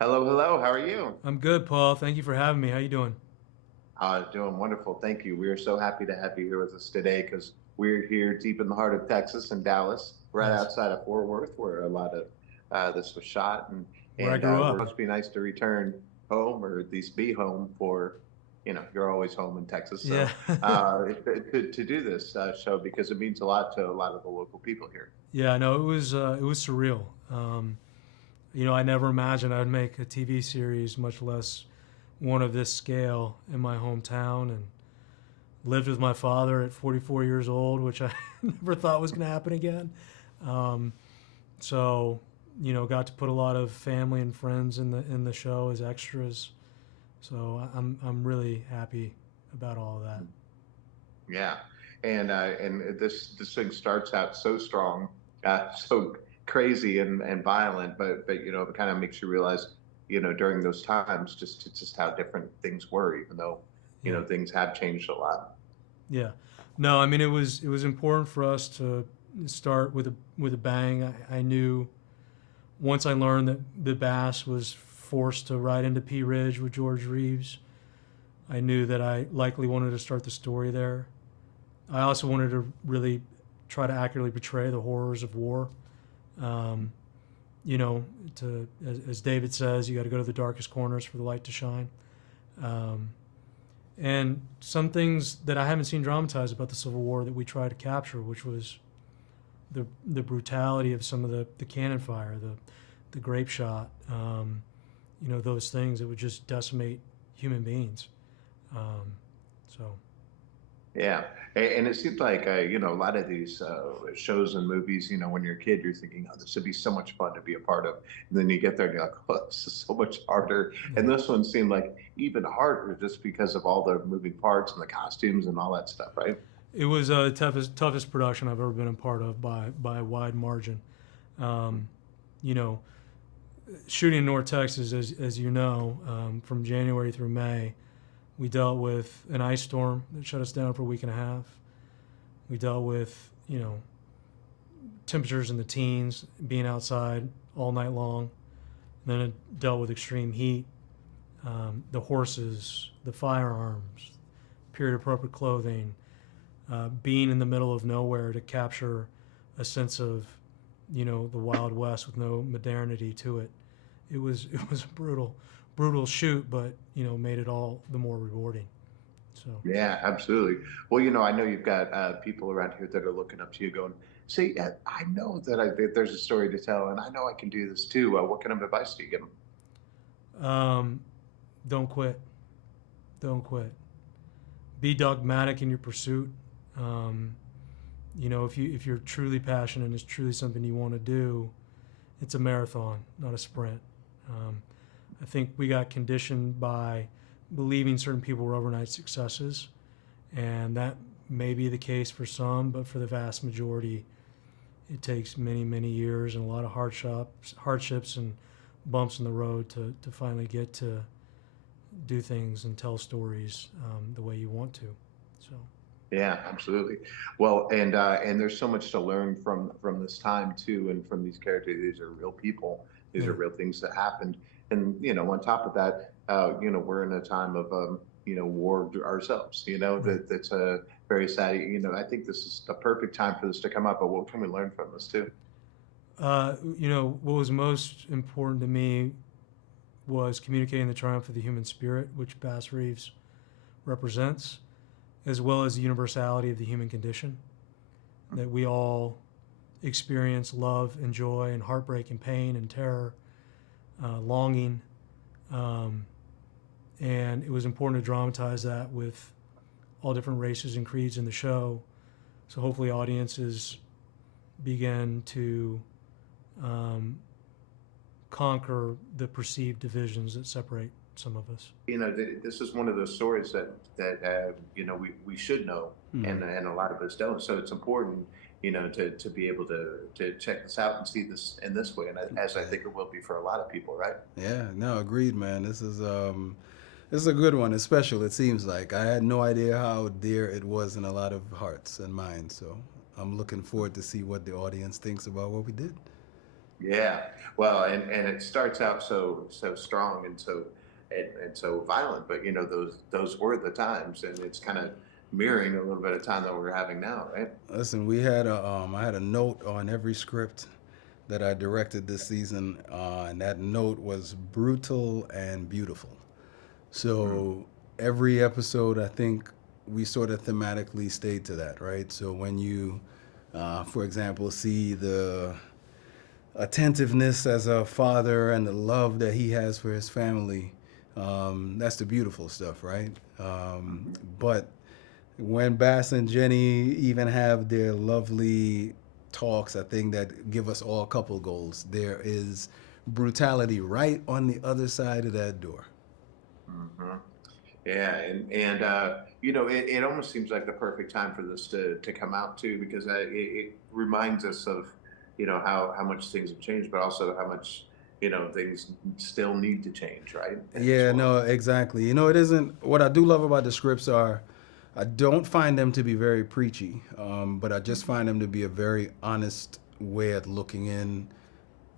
Hello, hello. How are you? I'm good, Paul. Thank you for having me. How you doing? Doing wonderful. Thank you. We are so happy to have you here with us today because we're here deep in the heart of Texas in Dallas, right Nice. outside of Fort Worth, where a lot of this was shot. And Where I and grew up. must be nice to return home or at least be home for, you're always home in Texas. Yeah. So to do this show because it means a lot to a lot of the local people here. Yeah, no, it was surreal. I never imagined I'd make a TV series, much less one of this scale in my hometown, and lived with my father at 44 years old, which I never thought was going to happen again. Um, so, got to put a lot of family and friends in the show as extras. So I'm really happy about all of that. Yeah, and this thing starts out so strong, so crazy and violent, but it kind of makes you realize, during those times, just how different things were, even though Yeah. things have changed a lot. Yeah. No, I mean it was important for us to start with a bang. I knew once I learned that the Bass was forced to ride into Pea Ridge with George Reeves, I knew that I likely wanted to start the story there. I also wanted to really try to accurately portray the horrors of war. Um, as David says, you got to go to the darkest corners for the light to shine. Um, and some things that I haven't seen dramatized about the Civil War that we tried to capture, which was the brutality of some of the cannon fire, the grape shot, those things that would just decimate human beings. Um, so Yeah, and it seems like a lot of these shows and movies. When you're a kid, you're thinking, "Oh, this would be so much fun to be a part of." And then you get there and you're like, "Oh, this is so much harder." And yeah, this one seemed like even harder just because of all the moving parts and the costumes and all that stuff, right? it was the toughest production I've ever been a part of by a wide margin. Um, you know, Shooting in North Texas, as you know, from January through May, we dealt with an ice storm that shut us down for a week and a half. We dealt with temperatures in the teens, being outside all night long. And then it dealt with extreme heat, the horses, the firearms, period appropriate clothing, being in the middle of nowhere to capture a sense of the Wild West with no modernity to it. It was a brutal shoot, but made it all the more rewarding. So Yeah, absolutely. Well, I know you've got people around here that are looking up to you, going, "See, I know that there's a story to tell, and I know I can do this too." What kind of advice do you give them? um, don't quit. Don't quit. Be dogmatic in your pursuit. Um, if you're truly passionate and it's truly something you want to do, it's a marathon, not a sprint. Um, I think we got conditioned by believing certain people were overnight successes, and that may be the case for some, but for the vast majority, it takes many, many years and a lot of hardships and bumps in the road to finally get to do things and tell stories the way you want to. So, Yeah, absolutely. Well, and there's so much to learn from this time too, and from these characters. These are real people. These yeah, are real things that happened. And on top of that, we're in a time of war ourselves. right. That's a very sad. I think this is the perfect time for this to come up. But what can we learn from this too? What was most important to me was communicating the triumph of the human spirit, which Bass Reeves represents, as well as the universality of the human condition, that we all experience love and joy and heartbreak and pain and terror, longing. Um, and it was important to dramatize that with all different races and creeds in the show. So hopefully audiences begin to um, conquer the perceived divisions that separate some of us. This is one of those stories that we should know, Hmm. and a lot of us don't. So it's important, to be able to check this out and see this in this way, and as I Yeah, think it will be for a lot of people, right? yeah, no, agreed, man. This is a good one. It's special. It seems like I had no idea how dear it was in a lot of hearts and minds. So I'm looking forward to see what the audience thinks about what we did. Yeah. Well, and it starts out so strong and so violent, but you know those were the times, and it's kind of mirroring a little bit of time that we're having now, right? Listen, we had a I had a note on every script that I directed this season, and that note was brutal and beautiful. Mm. So every episode, I think we sort of thematically stayed to that, right? So when you, for example, see the attentiveness as a father and the love that he has for his family, that's the beautiful stuff, right? Mhm. But when Bass and Jenny even have their lovely talks, I think that give us all couple goals. There is brutality right on the other side of that door. Mhm. Yeah, and you know, it almost seems like the perfect time for this to come out too, because it reminds us of, you know, how much things have changed, but also how much, you know, things still need to change, right? In this Yeah, world. no, exactly. You know, it isn't what I do love about the scripts are I don't find them to be very preachy, but I just Mhm. find them to be a very honest way at looking in.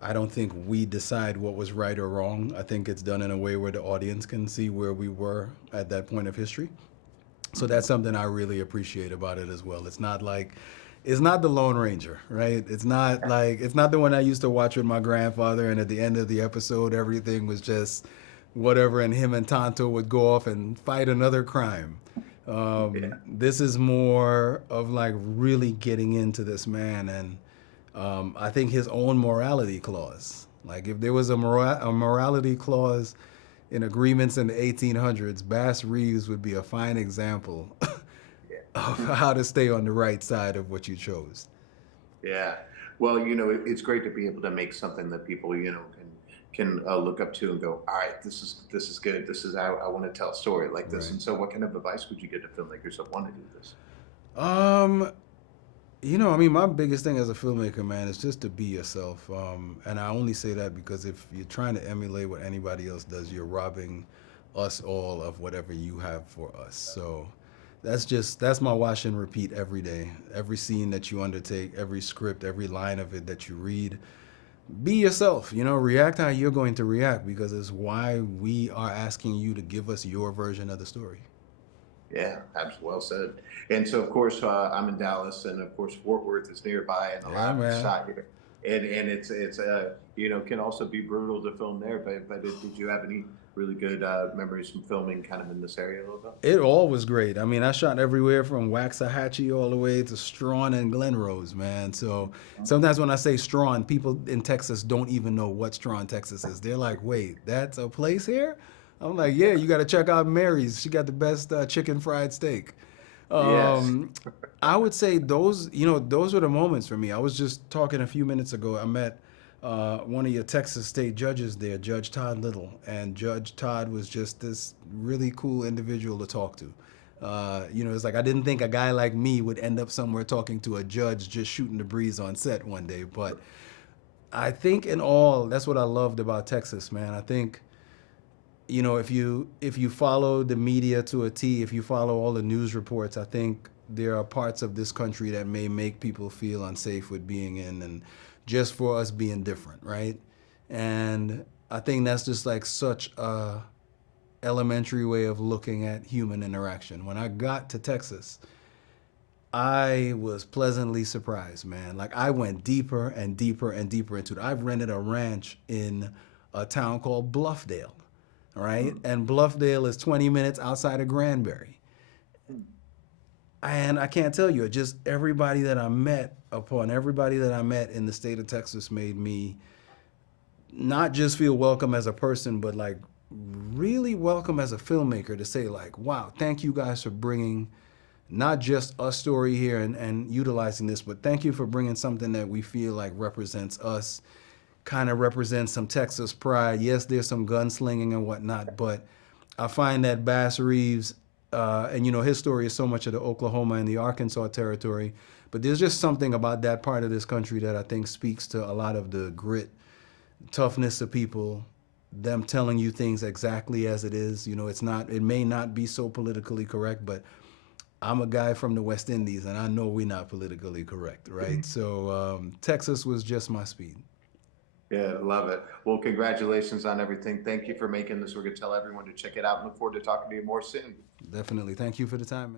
I don't think we decide what was right or wrong. I think it's done in a way where the audience can see where we were at that point of history. So that's Mhm. something I really appreciate about it as well. It's not the Lone Ranger, right? It's not the one I used to watch with my grandfather and at the end of the episode everything was just whatever and him and Tonto would go off and fight another crime. Yeah. This is more of like really getting into this man and I think his own morality clause. Like if there was a morality clause in agreements in the 1800s, Bass Reeves would be a fine example of Yeah. how to stay on the right side of what you chose. Yeah. Well, you know, it's great to be able to make something that people, you know, can look up to and go, all right, this is good. This is how I want to tell a story like this. Right. And so, what kind of advice would you give to filmmakers that want to do this? Um, I mean, my biggest thing as a filmmaker, man, is just to be yourself. And I only say that because if you're trying to emulate what anybody else does, you're robbing us all of whatever you have for us. So that's my watch and repeat every day. Every scene that you undertake, every script, every line of it that you read, be yourself. React how you're going to react because it's why we are asking you to give us your version of the story. Yeah, absolutely. Well said. And so, of course, I'm in Dallas, and of course, Fort Worth is nearby, and a Yeah, lot is man. shot here. And it's you know, can also be brutal to film there. But did you have any really good memories from filming kind of in this area a little bit? It all was great. I mean, I shot everywhere from Waxahachie all the way to Strawn and Glenrose, man. So sometimes when I say Strawn, people in Texas don't even know what Strawn, Texas is. They're like, wait, that's a place here? I'm like, yeah, you got to check out Mary's. She got the best chicken fried steak. Yes. Um, I would say those were the moments for me. I was just talking a few minutes ago. I met one of your Texas state judges there, Judge Todd Little, and Judge Todd was just this really cool individual to talk to. It's like I didn't think a guy like me would end up somewhere talking to a judge just shooting the breeze on set one day, but I think in all, that's what I loved about Texas, man. I think if you follow the media to a T, if you follow all the news reports, I think there are parts of this country that may make people feel unsafe with being in, and just for us being different, right? And I think that's just like such a elementary way of looking at human interaction. When I got to Texas, I was pleasantly surprised, man. Like I went deeper and deeper and deeper into it. I've rented a ranch in a town called Bluffdale, all right? Mm. And Bluffdale is 20 minutes outside of Granbury. Mm. And I can't tell you, just everybody that I met in the state of Texas made me not just feel welcome as a person, but like really welcome as a filmmaker to say like, wow, thank you guys for bringing not just a story here and utilizing this, but thank you for bringing something that we feel like represents us, kind of represents some Texas pride. Yes, there's some gunslinging and whatnot, but I find that Bass Reeves, and his story is so much of the Oklahoma and the Arkansas territory, but there's just something about that part of this country that I think speaks to a lot of the grit, toughness of people, them telling you things exactly as it is. It may not be so politically correct, but I'm a guy from the West Indies, and I know we're not politically correct, right? So Texas was just my speed. Yeah, love it. Well, congratulations on everything. Thank you for making this. We're going to tell everyone to check it out and look forward to talking to you more soon. Definitely. Thank you for the time, man.